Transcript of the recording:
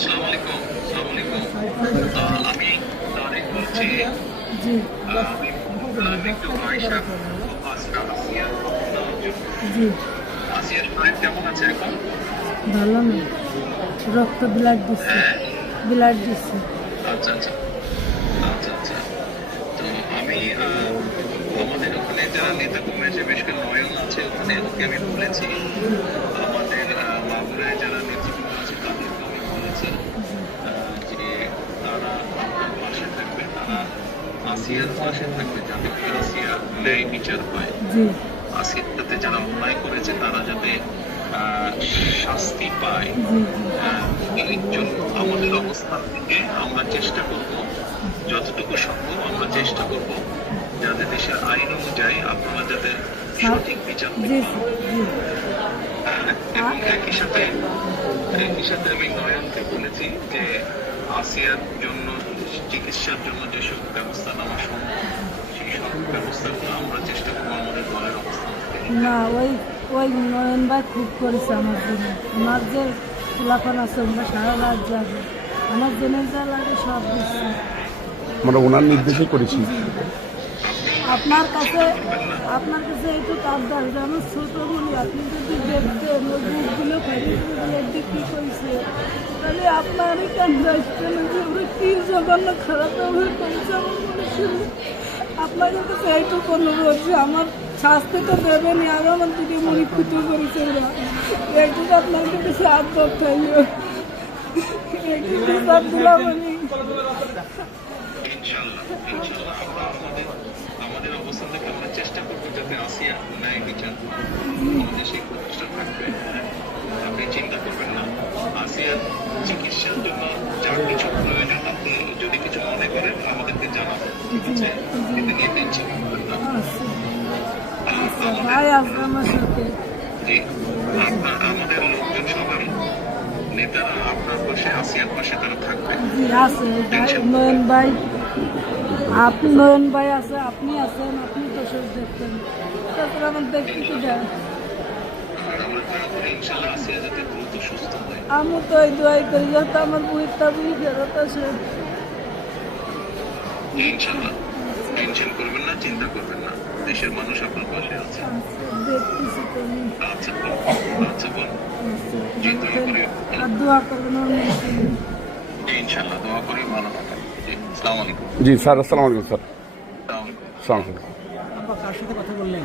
আসসালামু আলাইকুম আসসালামু আলাইকুম আমি তারেক বলছি। জি। আহ, আমি আমি একটু আয়সা আসিয়া আসিয়া জি। আসিয়ার শরীর কেমন আছে এখন? ভালো না। রক্ত ব্লাড দিচ্ছে হ্যাঁ। ব্লাড দিচ্ছে। আচ্ছা আচ্ছা আচ্ছা আচ্ছা। তো আমি আমাদের ওখানে যারা নেতা কর্মী আছে বেশ নয়ন আছে ওখানে আমি বলেছি আমাদের আহ, মাগুরায় যারা নেতৃত্ব আছে তাদেরকে আমি বলেছি আহ, যে তারা আপনার পাশে থাকবে তারা আসিয়ার পাশে থাকবে যাতে করে ন্যায় বিচার পায়। জি। যারা অন্যায় করেছে তারা যাতে শাস্তি পায়। জি জি। আহ, এর জন্য আমাদের অবস্থান থেকে আমরা চেষ্টা করব যতটুকু সম্ভব আমরা চেষ্টা করব যাতে দেশের আইন অনুযায়ী আপনারা যাতে সঠিক বিচার জি পেতে স্যার, জি। এবং একই সাথে একই সাথে আমি নয়নকে বলেছি যে আসিয়ার জন্য চিকিৎসার জন্য যেসব ব্যবস্থা নেওয়া সম্ভব সেই সব ব্যবস্থাগুলো আমরা চেষ্টা করব আমাদের দলের অবস্থান থেকে না ওই ওই নয়ন ভাই খুব করেছে আমার জন্য। আমার যে ফুলাফান আছে আমরা সারা রাত যাবে আমার জেনে যা লাগে সব দিচ্ছে। আমরা ওনার নির্দেশে করেছি আপনার কাছে আপনার কাছে একটু আবদার যে আমার ছোট বলি আপনি যদি দেখতেন ওই বুকগুলো বিক্রি করেছে তাহলে আপনারই কেন দায়িত্ব না যে ওরা কি জঘন্য খারাপ ব্যবহার করেছে আমার মনে শুনে আপনার কাছে এইটুকু অনুরোধ যে আমার শাস্তি তো দেবেনি আর আমার দিকে মনে ক্ষতি করেছে এইটুকু আপনার কাছে একটু বিচার দিলাম আমাদের চেষ্টা করব যাতে সেই থাকবে। আপনি চিন্তা করবেন না চিকিৎসার জন্য যা কিছু প্রয়োজন আপনি যদি কিছু মনে করেন, আমাদেরকে জানাবেন। আছে থাকবে আছে ভাই নয়ন আছে আপনি আছেন কি আমি তো এই দোয়াই করি যাতে আমার বইটা বই ফেরত আসে ইনশাল্লাহ টেনশন করবেন না চিন্তা করবেন না। দেশের মানুষ আপনার পাশে আছে। আচ্ছা, আচ্ছা আচ্ছা জি দোয়া করি দোয়া করবেন ইনশাল্লাহ দোয়া করি ভালো থাকেন। জি আসসালামু আলাইকুম। জি স্যার আসসালামু আলাইকুম স্যার। আসসালামু আলাইকুম। আসসালামু কার সাথে কথা বললেন?